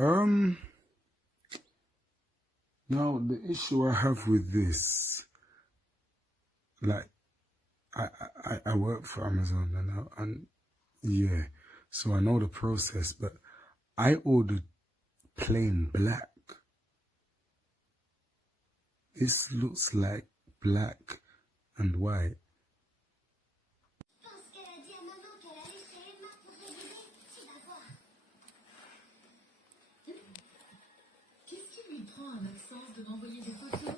Um, Now the issue I have with this, like, I work for Amazon and yeah, so I know the process, but I ordered plain black. This looks like black and white. Qu'est-ce qui lui prend à Maxence de m'envoyer des photos